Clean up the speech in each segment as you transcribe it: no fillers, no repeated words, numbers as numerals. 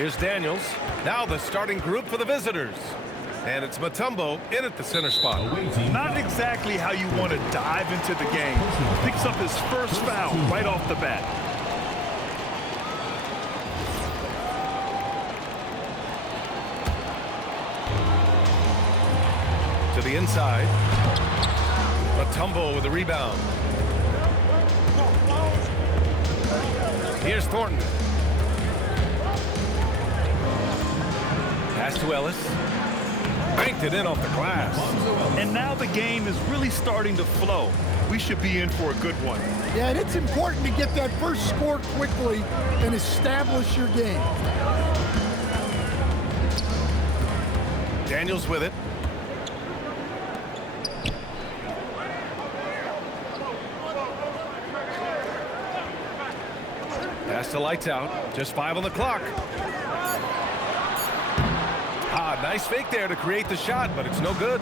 Here's Daniels. Now the starting group for the visitors. And it's Mutombo in at the center spot. Not exactly how you want to dive into the game. Picks up his first foul right off the bat. To the inside. Mutombo with the rebound. Here's Thornton. Pass to Ellis. Banked it in off the glass. And now the game is really starting to flow. We should be in for a good one. Yeah, and it's important to get that first score quickly and establish your game. Daniels with it. Pass to lights out. Just 5 on the clock. Nice fake there to create the shot, but it's no good.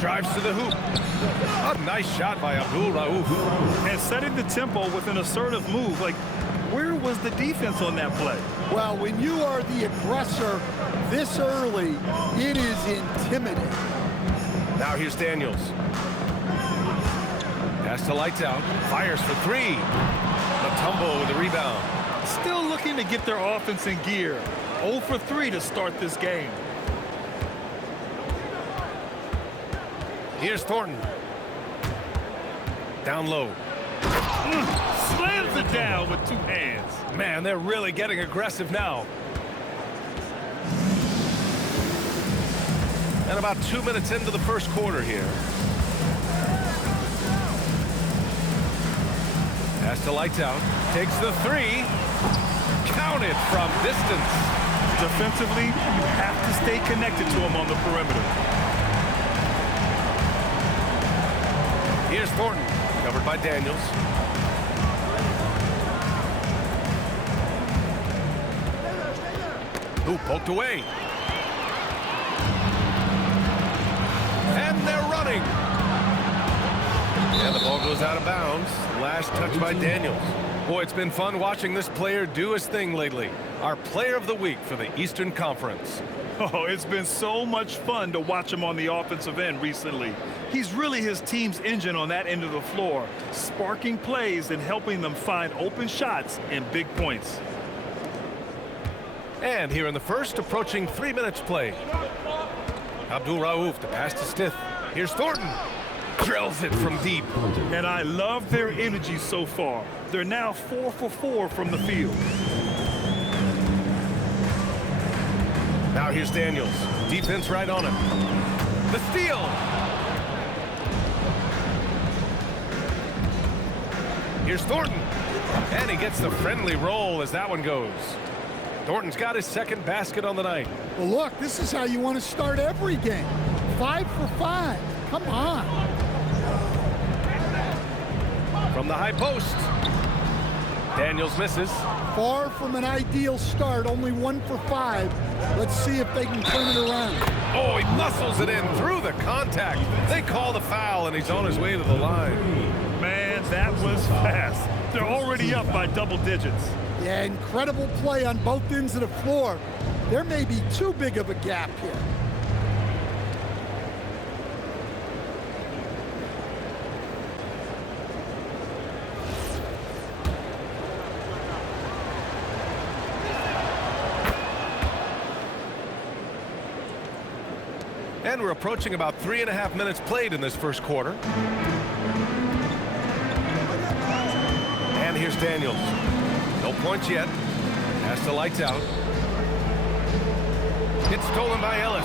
Drives to the hoop. A nice shot by Abdul Rauf. And setting the tempo with an assertive move. Like, where was the defense on that play? Well, when you are the aggressor this early, it is intimidating. Now here's Daniels. Pass to lights out. Fires for 3. Mutombo with the rebound. Still looking to get their offense in gear. 0 for 3 to start this game. Here's Thornton. Down low. Slams it down with 2 hands. Man, they're really getting aggressive now. And about 2 minutes into the first quarter here. Pass to lights out. Takes the 3. Counted from distance. Defensively, you have to stay connected to him on the perimeter. Here's Thornton, covered by Daniels. Ooh, poked away. And they're running. And the ball goes out of bounds. Last touch by Daniels. Boy, it's been fun watching this player do his thing lately. Our player of the week for the Eastern Conference. Oh, it's been so much fun to watch him on the offensive end recently. He's really his team's engine on that end of the floor, sparking plays and helping them find open shots and big points. And here in the first, approaching 3 minutes play. Abdul Rauf to pass to Stith. Here's Thornton. Drills it from deep. And I love their energy so far. They're now 4 for 4 from the field. Now here's Daniels. Defense right on him. The steal. Here's Thornton. And he gets the friendly roll as that one goes. Thornton's got his second basket on the night. Well, look, this is how you want to start every game. 5 for 5. Come on. From the high post. Daniels misses. Far from an ideal start, only 1 for 5. Let's see if they can turn it around. Oh, he muscles it in through the contact. They call the foul, and he's on his way to the line. Man, that was fast. They're already up by double digits. Yeah, incredible play on both ends of the floor. There may be too big of a gap here. And we're approaching about 3.5 minutes played in this first quarter. And here's Daniels. No points yet. Has to lights out. It's stolen by Ellis.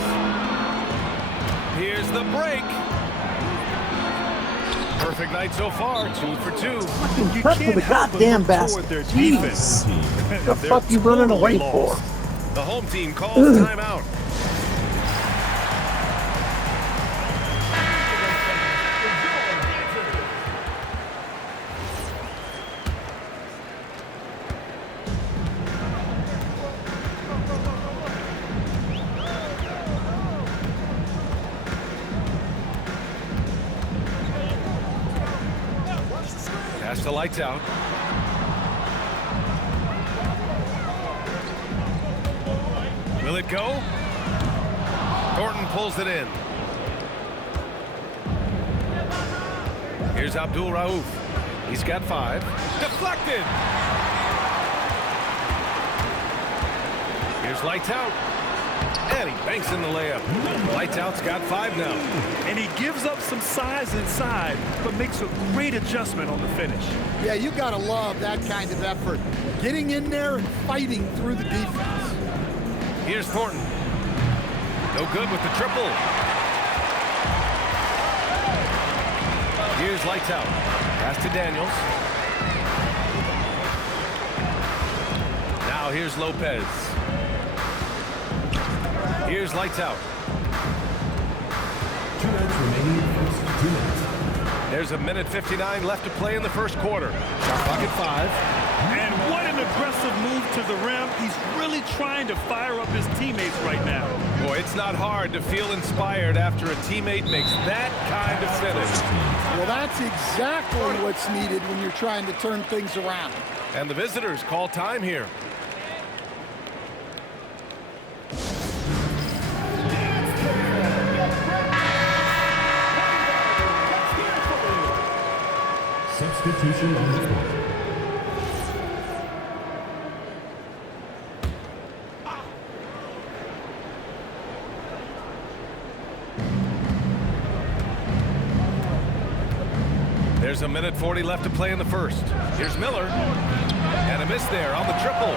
Here's the break. Perfect night so far, 2 for 2. Fucking prep for the goddamn basket. Jeez. What the fuck you running away for? The home team calls timeout. Pass the lights out. it go. Thornton pulls it in. Here's Abdul Rauf. He's got 5. Deflected. Here's Lights Out. And he banks in the layup. Lights Out's got 5 now. And he gives up some size inside, but makes a great adjustment on the finish. Yeah, you got to love that kind of effort. Getting in there and fighting through the defense. Here's Thornton. No good with the triple. Here's Lights Out. Pass to Daniels. Now here's Lopez. Here's Lights Out. 2 minutes remaining. First 2 minutes. There's a minute 59 left to play in the first quarter. Shot clock at 5. And what an aggressive move to the rim. He's really trying to fire up his teammates right now. Boy, it's not hard to feel inspired after a teammate makes that kind of finish. Well, that's exactly what's needed when you're trying to turn things around. And the visitors call time here. Substitution on the court. There's a minute 40 left to play in the first. Here's Miller. And a miss there on the triple.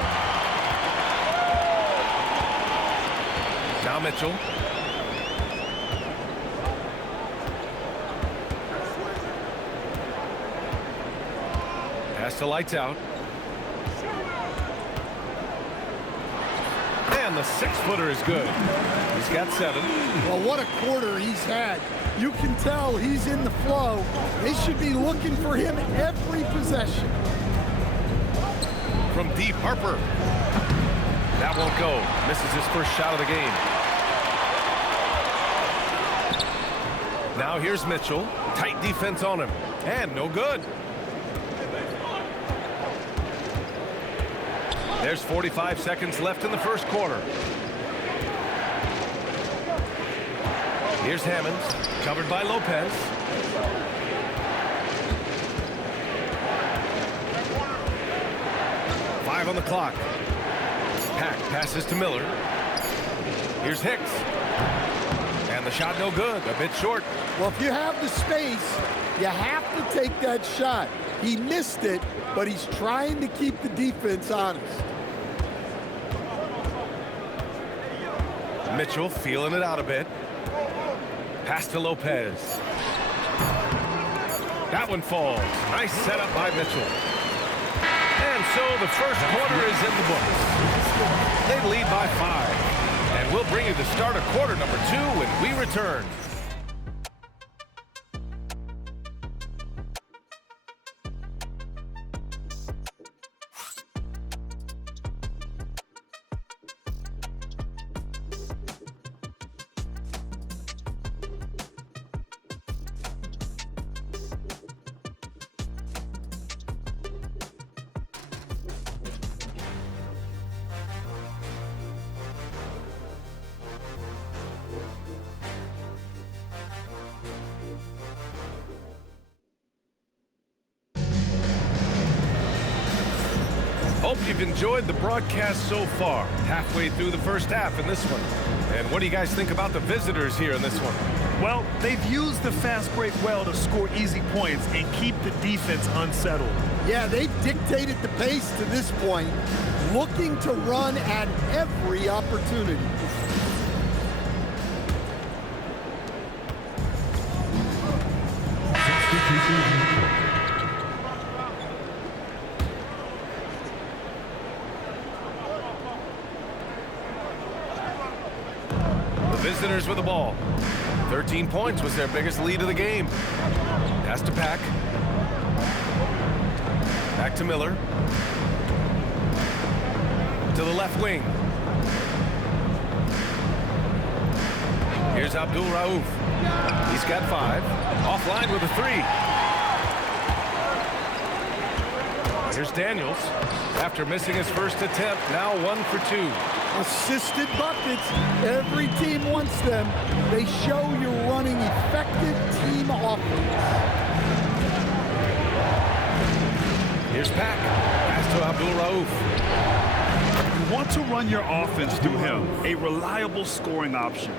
Now Mitchell. Pass to Lights Out. And the 6-footer is good. He's got 7. Well, what a quarter he's had. You can tell he's in the flow. They should be looking for him every possession. From deep, Harper. That won't go. Misses his first shot of the game. Now here's Mitchell. Tight defense on him. And no good. There's 45 seconds left in the first quarter. Here's Hammonds, covered by Lopez. Five on the clock. Pack passes to Miller. Here's Hicks. And the shot no good, a bit short. Well, if you have the space, you have to take that shot. He missed it, but he's trying to keep the defense honest. Mitchell feeling it out a bit. Pass to Lopez. That one falls. Nice setup by Mitchell. And so the first quarter is in the books. They lead by 5. And we'll bring you the start of quarter number 2 when we return. Hope you've enjoyed the broadcast so far. Halfway through the first half in this one. And what do you guys think about the visitors here in this one? Well, they've used the fast break well to score easy points and keep the defense unsettled. Yeah, they've dictated the pace to this point, looking to run at every opportunity. Substitution on the court. Visitors with the ball. 13 points was their biggest lead of the game. Pass to Pack. Back to Miller. To the left wing. Here's Abdul Rauf. He's got 5. Offline with a 3. Here's Daniels. After missing his first attempt, now 1 for 2. Assisted buckets. Every team wants them. They show you're running effective team offense. Here's Pack. Pass to Abdul Rauf. You want to run your offense through him, a reliable scoring option.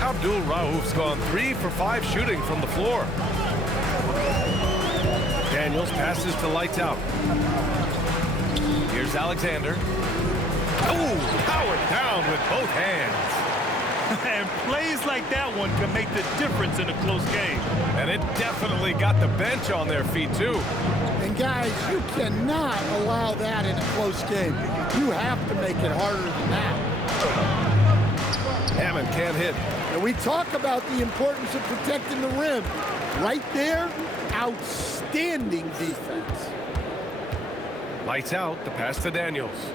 Abdul Rauf's gone 3 for 5 shooting from the floor. Daniels passes to Lights Out. Here's Alexander. Oh, powered down with both hands. And plays like that one can make the difference in a close game. And it definitely got the bench on their feet, too. And guys, you cannot allow that in a close game. You have to make it harder than that. Hammond can't hit. And we talk about the importance of protecting the rim. Right there, outstanding defense. Lights Out, the pass to Daniels.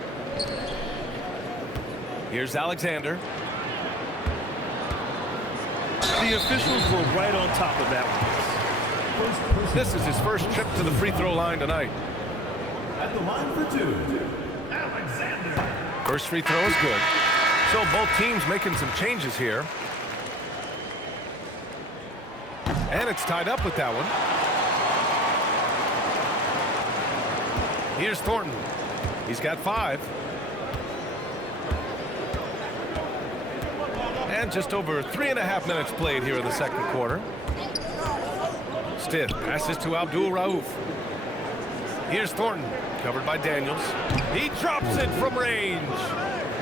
Here's Alexander. The officials were right on top of that one. This is his first trip to the free throw line tonight. At the line for 2, Alexander. First free throw is good. So both teams making some changes here. And it's tied up with that one. Here's Thornton. He's got 5. And just over 3.5 minutes played here in the second quarter. Stiff passes to Abdul Rauf. Here's Thornton, covered by Daniels. He drops it from range.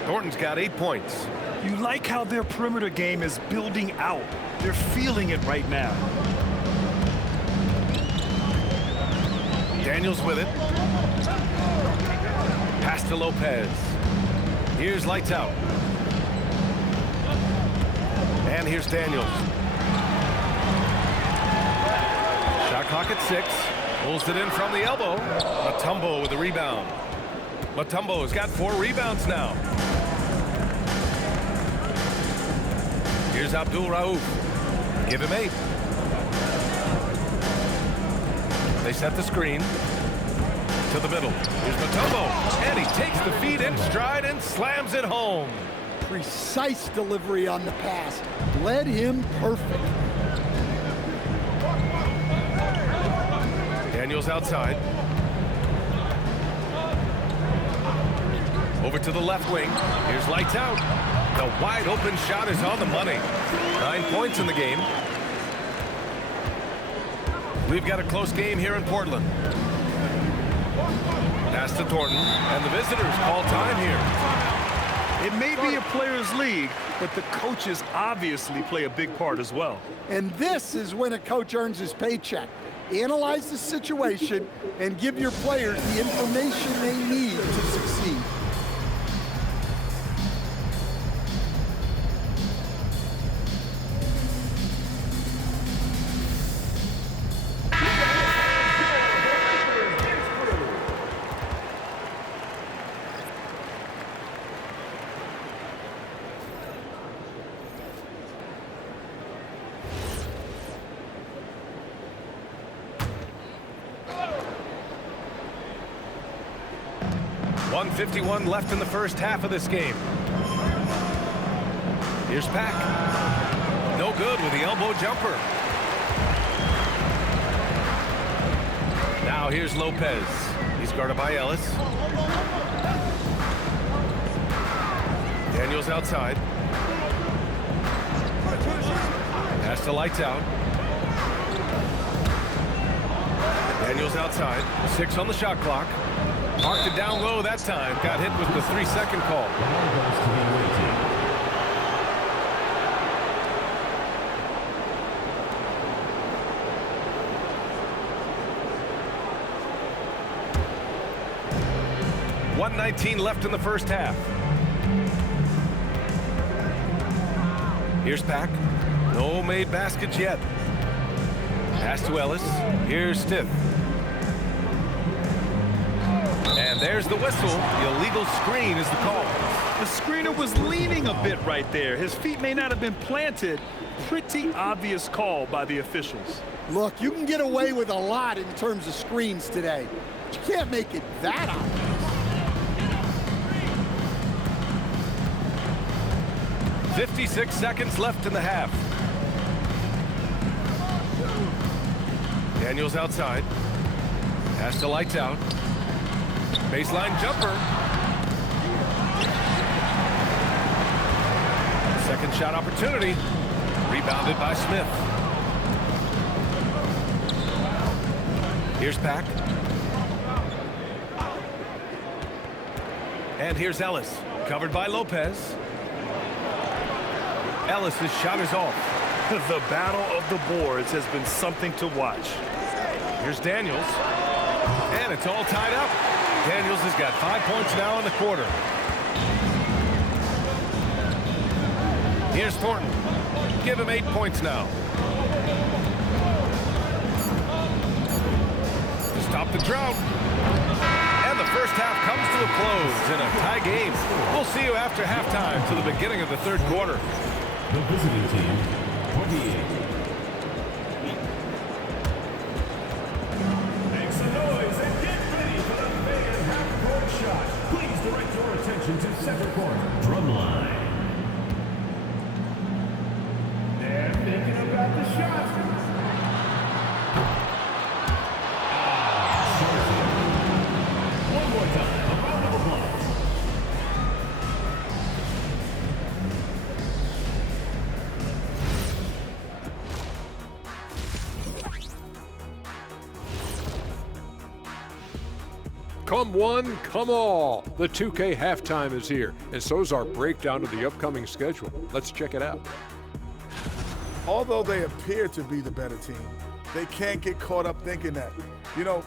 Thornton's got 8 points. You like how their perimeter game is building out. They're feeling it right now. Daniels with it. Pass to Lopez. Here's Lights Out. And here's Daniels. Shot clock at 6. Pulls it in from the elbow. Mutombo with the rebound. Mutombo's got 4 rebounds now. Here's Abdul Rauf. Give him 8. They set the screen to the middle. Here's Mutombo. And he takes the feed in stride and slams it home. Precise delivery on the pass. Led him perfect. Daniels outside. Over to the left wing. Here's Lights Out. The wide open shot is on the money. 9 points in the game. We've got a close game here in Portland. Pass to Thornton, and the visitors call time here. It may be a players' league, but the coaches obviously play a big part as well. And this is when a coach earns his paycheck. Analyze the situation and give your players the information they need to succeed. .51 left in the first half of this game. Here's Pack. No good with the elbow jumper. Now here's Lopez. He's guarded by Ellis. Daniels outside. Pass to Lights Out. Daniels outside. 6 on the shot clock. Marked it down low that time. Got hit with the 3-second call. Ball goes to the away team. .119 left in the first half. Here's Pack. No made baskets yet. Pass to Ellis. Here's Stiff. And And there's the whistle. The illegal screen is the call. The screener was leaning a bit right there. His feet may not have been planted. Pretty obvious call by the officials. Look, you can get away with a lot in terms of screens today, but you can't make it that obvious. 56 seconds left in the half. Daniels outside. Pass to Lights Out. Baseline jumper. Second shot opportunity. Rebounded by Smith. Here's Pack. And here's Ellis. Covered by Lopez. Ellis' shot is off. The battle of the boards has been something to watch. Here's Daniels. And it's all tied up. Daniels has got 5 points now in the quarter. Here's Thornton. Give him 8 points now. Stop the drought. And the first half comes to a close in a tie game. We'll see you after halftime to the beginning of the third quarter. The visiting team, 28. Make some noise and get ready for the fan half-court shot. Please direct your attention to center court. Drumline. They're thinking about the shot. One more time, a round of applause. Come one, come all. The 2K halftime is here, and so's our breakdown of the upcoming schedule. Let's check it out. Although they appear to be the better team, they can't get caught up thinking that. You know,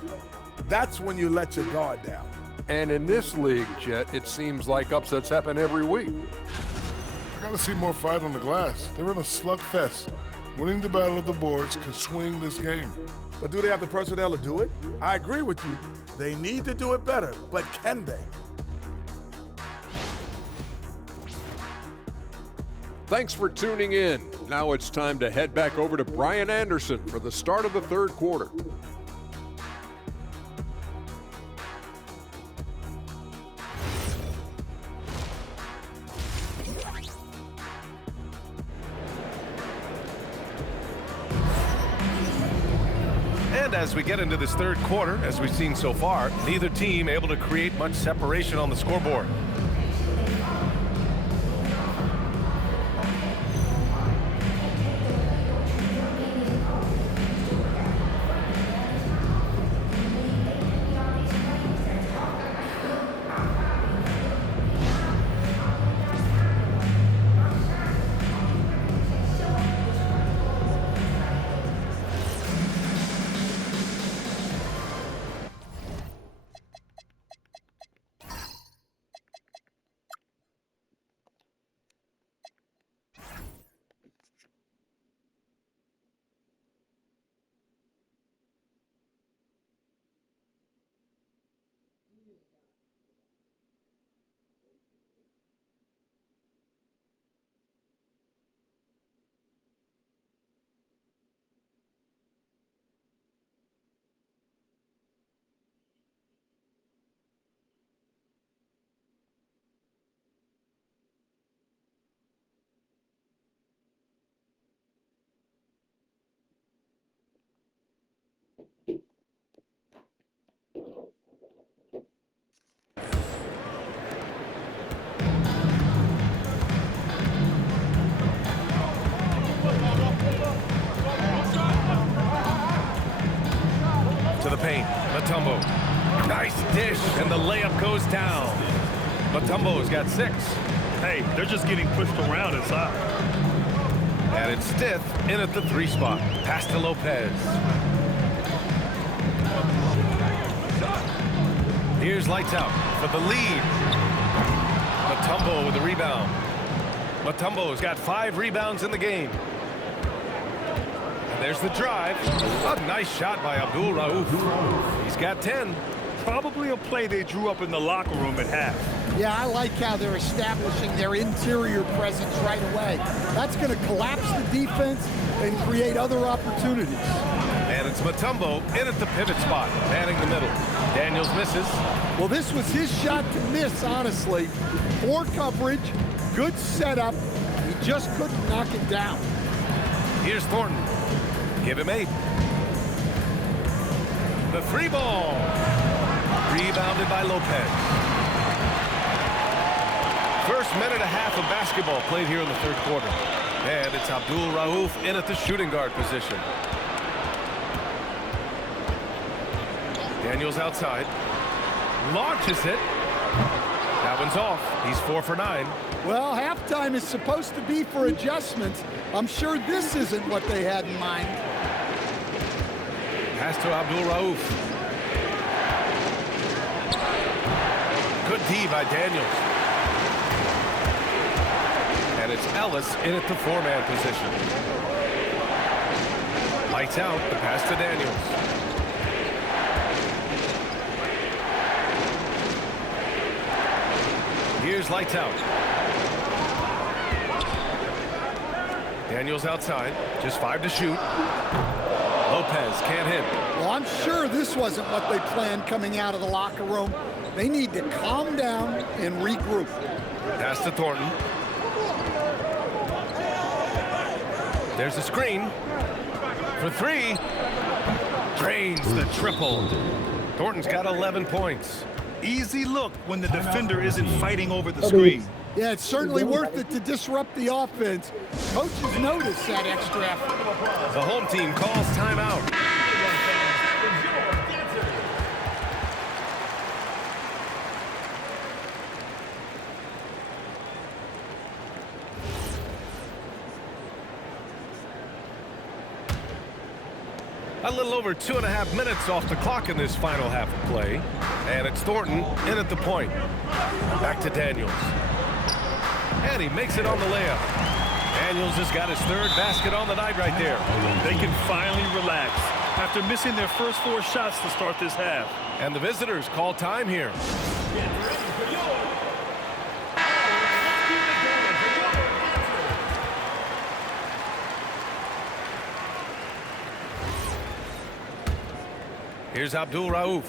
that's when you let your guard down. And in this league, Jet, it seems like upsets happen every week. I gotta see more fight on the glass. They're in a slugfest. Winning the battle of the boards can swing this game. But do they have the personnel to do it? I agree with you. They need to do it better, but can they? Thanks for tuning in. Now it's time to head back over to Brian Anderson for the start of the third quarter. And as we get into this third quarter, as we've seen so far, neither team able to create much separation on the scoreboard. To the paint, Mutombo. Nice dish, and the layup goes down. Mutombo's got 6. Hey, they're just getting pushed around inside. And it's Stith in at the 3 spot. Pass to Lopez. Here's Lights Out for the lead. Mutombo with the rebound. Mutombo's got 5 rebounds in the game. And there's the drive. A nice shot by Abdul Rauf. He's got 10. Probably a play they drew up in the locker room at half. Yeah, I like how they're establishing their interior presence right away. That's going to collapse the defense and create other opportunities. And it's Mutombo in at the pivot spot, manning the middle. Daniels misses. Well, this was his shot to miss, honestly. Poor coverage, good setup. He just couldn't knock it down. Here's Thornton. Give him 8. The 3 ball. Rebounded by Lopez. First minute and a half of basketball played here in the third quarter. And it's Abdul Rauf in at the shooting guard position. Daniels outside. Launches it. That one's off. He's 4 for 9. Well, halftime is supposed to be for adjustments. I'm sure this isn't what they had in mind. Pass to Abdul Rauf. Good D by Daniels. And it's Ellis in at the 4-man position. Lights out. The pass to Daniels. Here's lights out. Daniels outside. Just 5 to shoot. Lopez can't hit. Well, I'm sure this wasn't what they planned coming out of the locker room. They need to calm down and regroup. Pass to Thornton. There's a screen. For 3. Drains the triple. Thornton's got 11 points. Easy look when the defender isn't fighting over the screen. Yeah, it's certainly worth it to disrupt the offense. Coaches notice that extra effort. The home team calls timeout. A little over 2.5 minutes off the clock in this final half of play. And it's Thornton in at the point. Back to Daniels. And he makes it on the layup. Daniels has got his 3rd basket on the night right there. They can finally relax after missing their first 4 shots to start this half. And the visitors call time here. Here's Abdul Rauf.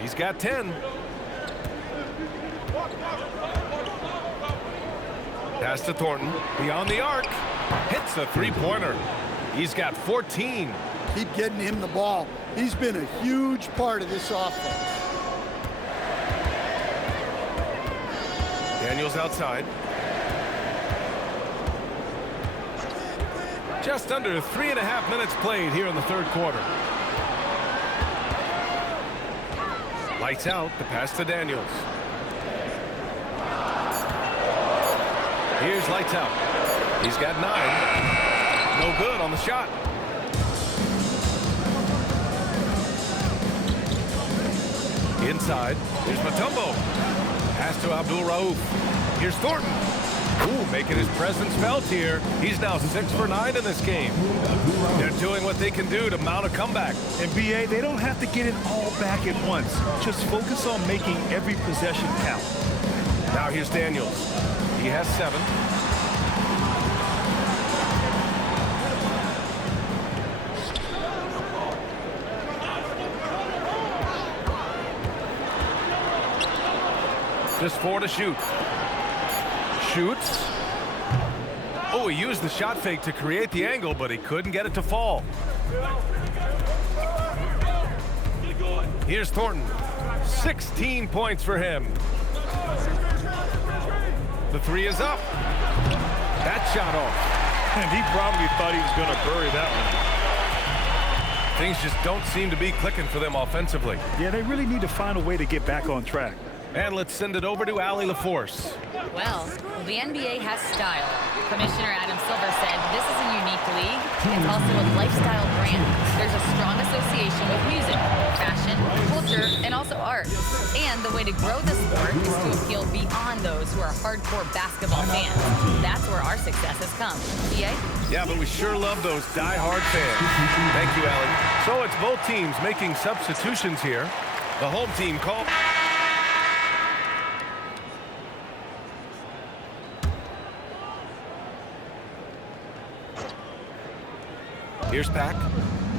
He's got 10. Pass to Thornton. Beyond the arc. Hits the 3-pointer. He's got 14. Keep getting him the ball. He's been a huge part of this offense. Daniels outside. Just under 3.5 minutes played here in the third quarter. Lights out. The pass to Daniels. Here's lights out. He's got 9. No good on the shot. Inside. Here's Mutombo. Pass to Abdul Rauf. Here's Thornton. Ooh, making his presence felt here. He's now 6 for 9 in this game. They're doing what they can do to mount a comeback. And BA, they don't have to get it all back at once. Just focus on making every possession count. Now here's Daniels. He has 7. Just 4 to shoot. Shoots. Oh, he used the shot fake to create the angle, but he couldn't get it to fall. Here's Thornton. 16 points for him. The 3 is up. That shot off. And he probably thought he was going to bury that one. Things just don't seem to be clicking for them offensively. Yeah, they really need to find a way to get back on track. And let's send it over to Allie LaForce. Well, the NBA has style. Commissioner Adam Silver said this is a unique league. It's also a lifestyle brand. There's a strong association with music, fashion, culture, and also art. And the way to grow the sport is to appeal beyond those who are hardcore basketball fans. That's where our success has come. BA? Yeah, but we sure love those die-hard fans. Thank you, Allie. So it's both teams making substitutions here. The home team called. Here's Pack.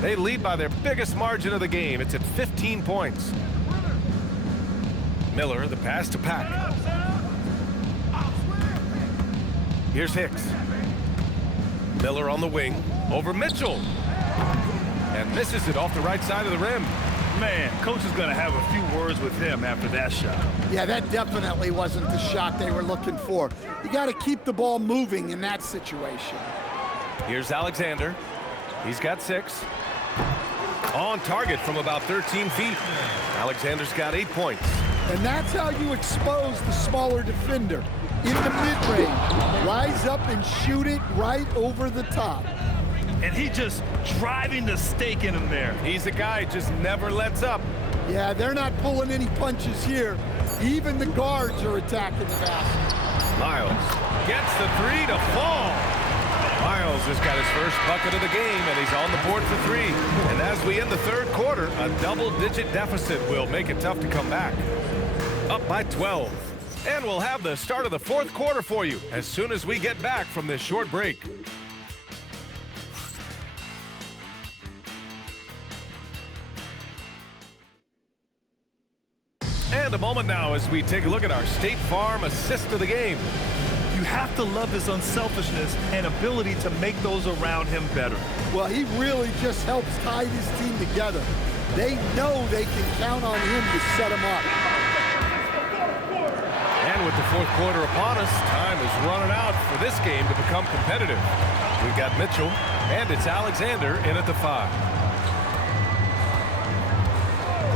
They lead by their biggest margin of the game. It's at 15 points. Miller, the pass to Pack. Here's Hicks. Miller on the wing. Over Mitchell. And misses it off the right side of the rim. Man, coach is going to have a few words with him after that shot. Yeah, that definitely wasn't the shot they were looking for. You got to keep the ball moving in that situation. Here's Alexander. He's got 6. On target from about 13 feet. Alexander's got 8 points. And that's how you expose the smaller defender. In the mid-range. Rise up and shoot it right over the top. And he just driving the stake in him there. He's a guy who just never lets up. Yeah, they're not pulling any punches here. Even the guards are attacking the basket. Miles gets the 3 to fall. Miles has got his first bucket of the game, and he's on the board for 3. And as we end the third quarter, a double-digit deficit will make it tough to come back. Up by 12. And we'll have the start of the fourth quarter for you as soon as we get back from this short break. And a moment now as we take a look at our State Farm assist of the game. You have to love his unselfishness and ability to make those around him better. Well, he really just helps tie this team together. They know they can count on him to set them up. And with the fourth quarter upon us, time is running out for this game to become competitive. We've got Mitchell, and it's Alexander in at the 5.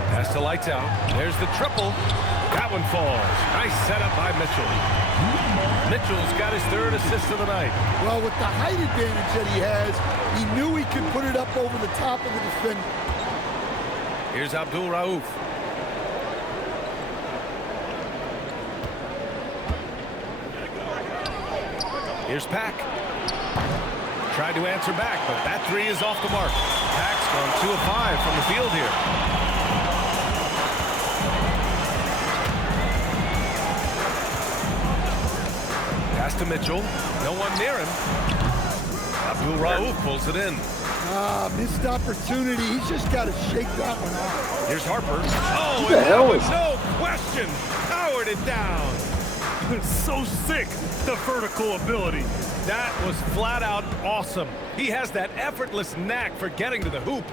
Pass to Lights Out. There's the triple. That one falls. Nice setup by Mitchell. Mitchell's got his 3rd assist of the night. Well, with the height advantage that he has, he knew he could put it up over the top of the defender. Here's Abdul Rauf. Here's Pack. Tried to answer back, but that 3 is off the mark. Pack's gone 2 of 5 from the field here. Pass to Mitchell. No one near him. Abdul Rauf pulls it in. Missed opportunity. He's just got to shake that one off. Here's Harper. Oh, the hell is no question. Powered it down. So sick, the vertical ability. That was flat out awesome. He has that effortless knack for getting to the hoop.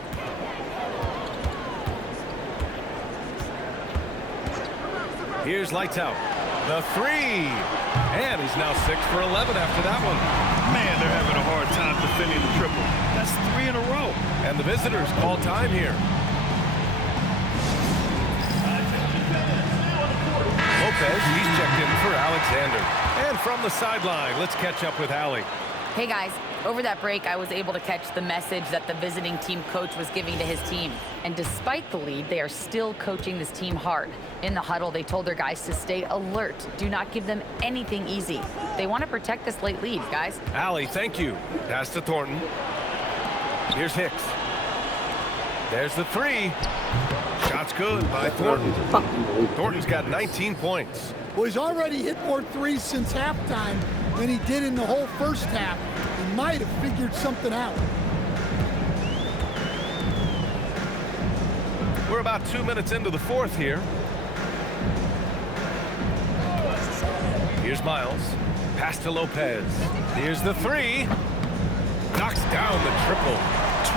Here's Lights Out. The 3. And he's now 6 for 11 after that one. Man, they're having a hard time defending the triple. That's 3 in a row. And the visitors call time here. Lopez, he's checked in for Alexander. And from the sideline, let's catch up with Allie. Hey guys, over that break, I was able to catch the message that the visiting team coach was giving to his team. And despite the lead, they are still coaching this team hard. In the huddle, they told their guys to stay alert. Do not give them anything easy. They want to protect this late lead, guys. Allie, thank you. Pass to Thornton. Here's Hicks. There's the 3. Shot's good by Thornton. Thornton's got 19 points. Well, he's already hit more 3s since halftime than he did in the whole first half. He might have figured something out. We're about 2 minutes into the fourth here. Here's Miles. Pass to Lopez. Here's the 3. Knocks down the triple.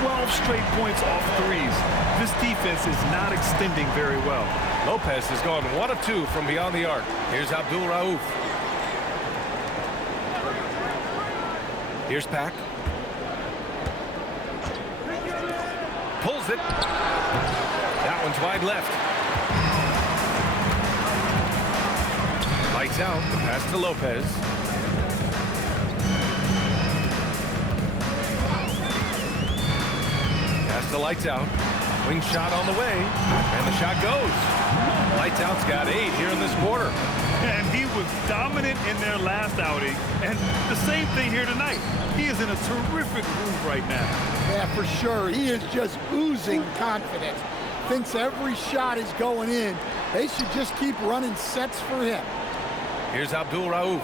12 straight points off 3s. This defense is not extending very well. Lopez has gone 1 of 2 from beyond the arc. Here's Abdul Rauf. Here's Pack. Pulls it. That one's wide left. Lights Out. The pass to Lopez. Pass to Lights Out. Wing shot on the way, and the shot goes. Lights Out's got 8 here in this quarter. And he was dominant in their last outing, and the same thing here tonight. He is in a terrific groove right now. Yeah, for sure. He is just oozing confidence. thinks every shot is going in. They should just keep running sets for him. Here's Abdul Rauf.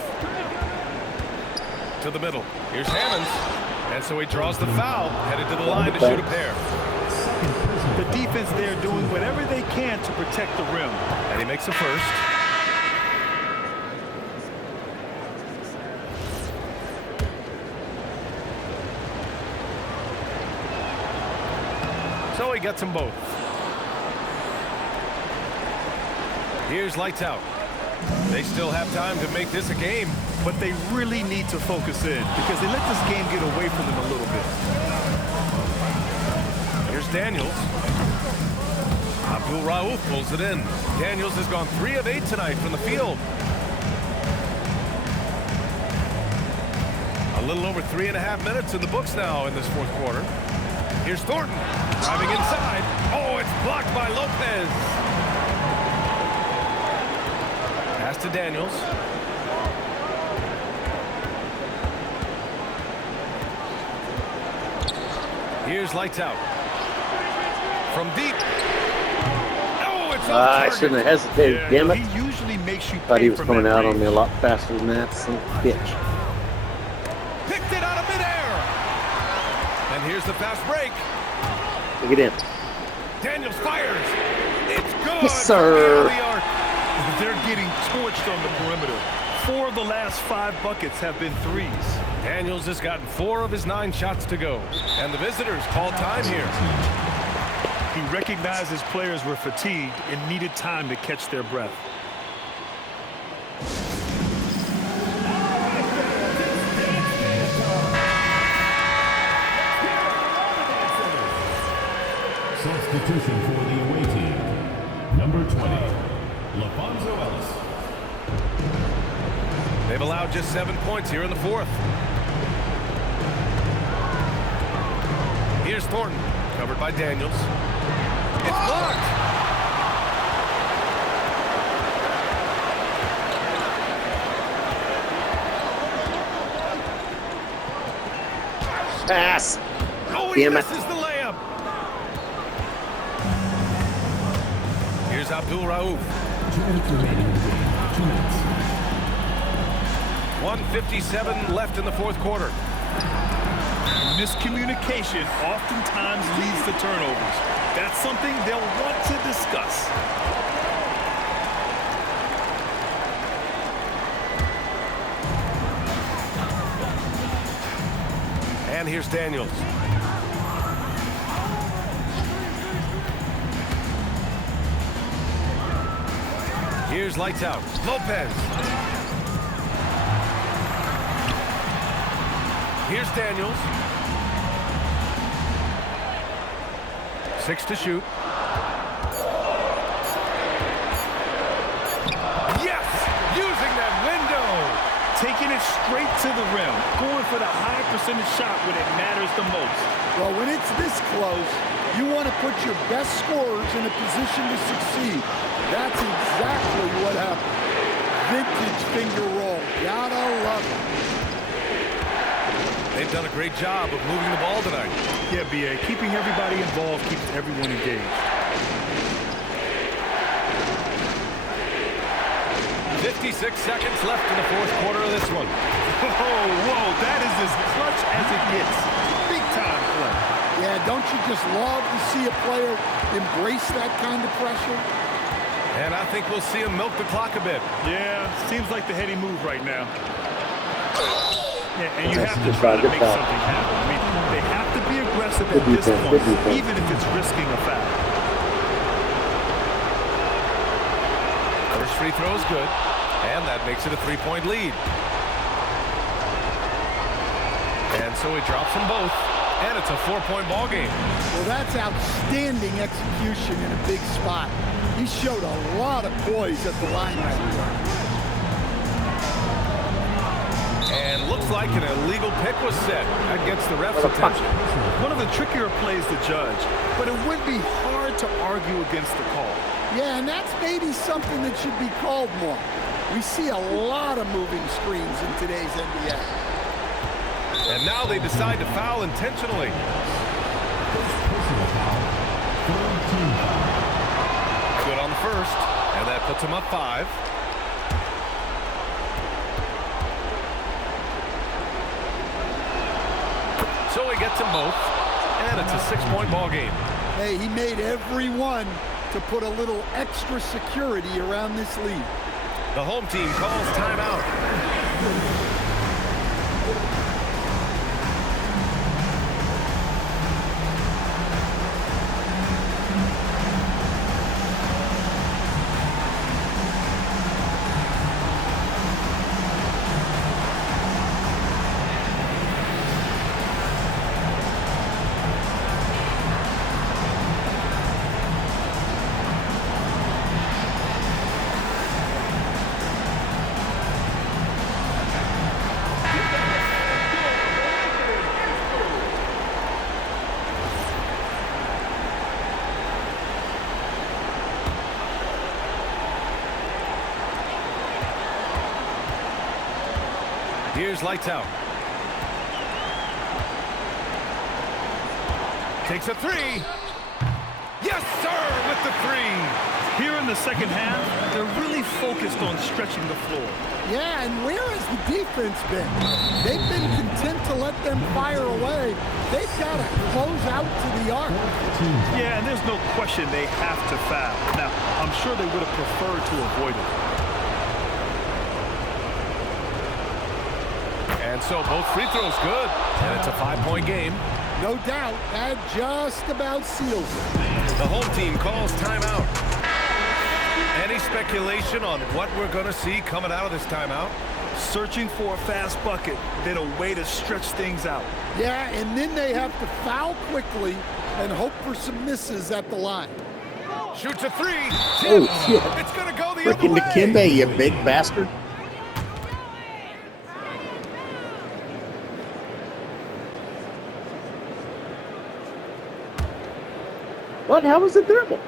To the middle. Here's Hammonds. And so he draws the foul, headed to the line to shoot a pair. The defense there doing whatever they can to protect the rim. And he makes the first. So he gets them both. Here's lights out. They still have time to make this a game. But they really need to focus in because they let this game get away from them a little bit. Here's Daniels. Abdul Rauf pulls it in. Daniels has gone 3 of 8 tonight from the field. A little over 3.5 minutes in the books now in this fourth quarter. Here's Thornton driving inside. Oh, it's blocked by Lopez. Pass to Daniels. Here's lights out. From deep. Oh, it's I shouldn't have hesitated, damn it. He usually makes you Thought he was from coming that out on range. me a lot faster than that, son of a bitch. Picked it out of midair. And here's the fast break. Look at him. Daniels fires. It's good. Yes, sir. From the arc. They're getting torched on the perimeter. 4 of the last 5 buckets have been threes. Daniels has gotten 4 of his 9 shots to go. And the visitors call time here. He recognized his players were fatigued and needed time to catch their breath. Substitution for the away team. Number 20, LaFonso Ellis. They've allowed just 7 points here in the fourth. Here's Thornton, covered by Daniels. It's blocked. Pass. Oh, he Damn it. misses the layup. Here's Abdul Rauf. 2 minutes remaining in the game. 2 minutes. 1:57 left in the fourth quarter. Miscommunication oftentimes leads to turnovers. That's something they'll want to discuss. And here's Daniels. Here's lights out. Lopez. Here's Daniels. 6 to shoot. Yes! Using that window! Taking it straight to the rim. Going for the high percentage shot when it matters the most. Well, when it's this close, you want to put your best scorers in a position to succeed. That's exactly what happened. Vintage finger roll. Gotta love it. They've done a great job of moving the ball tonight. Yeah, B.A. Keeping everybody involved keeps everyone engaged. 56 seconds left in the fourth quarter of this one. Whoa, that is as clutch as it gets. Big time play. Yeah, don't you just love to see a player embrace that kind of pressure? And I think we'll see him milk the clock a bit. Yeah, seems like the heady move right now. Yeah, and you have to Good try foul, to good make foul. something happen. I mean, they have to be aggressive Good at this defense, point, good defense. even if it's risking a foul. First free throw is good, and that makes it a 3-point lead. And so he drops them both, and it's a 4-point ball game. Well, that's outstanding execution in a big spot. He showed a lot of poise at the line right there. And looks like an illegal pick was set. That gets the ref's attention. One of the trickier plays to judge, but it would be hard to argue against the call. Yeah, and that's maybe something that should be called more. We see a lot of moving screens in today's NBA. And now they decide to foul intentionally. First personal foul. Third Good on the first, and that puts him up 5. So he gets them both, and it's a 6-point ball game. Hey, he made every one to put a little extra security around this lead. The home team calls timeout. Here's lights out. Takes a 3. Yes, sir, with the 3. Here in the second half, they're really focused on stretching the floor. Yeah, and where has the defense been? They've been content to let them fire away. They've got to close out to the arc. Yeah, and there's no question they have to foul. Now, I'm sure they would have preferred to avoid it. And so both free throws good, and it's a 5-point game. No doubt, that just about seals it. The home team calls timeout. Any speculation on what we're going to see coming out of this timeout? Searching for a fast bucket, then a way to stretch things out. Yeah, and then they have to foul quickly and hope for some misses at the line. Shoots a 3. Oh, shit. It's going to go the other Freaking way. Dikembe, you big bastard. What? How was it dribble?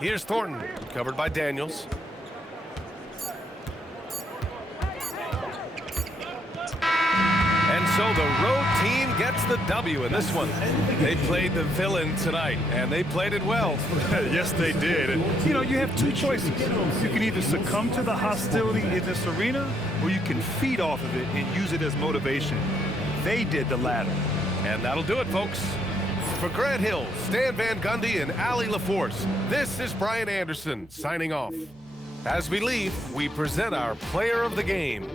Here's Thornton, covered by Daniels. And so the road team gets the W in this one. They played the villain tonight, and they played it well. Yes, they did. And, you know, you have two choices. You can either succumb to the hostility in this arena, or you can feed off of it and use it as motivation. They did the latter. And that'll do it, folks. For Grant Hill, Stan Van Gundy, and Allie LaForce, this is Brian Anderson signing off. As we leave, we present our player of the game.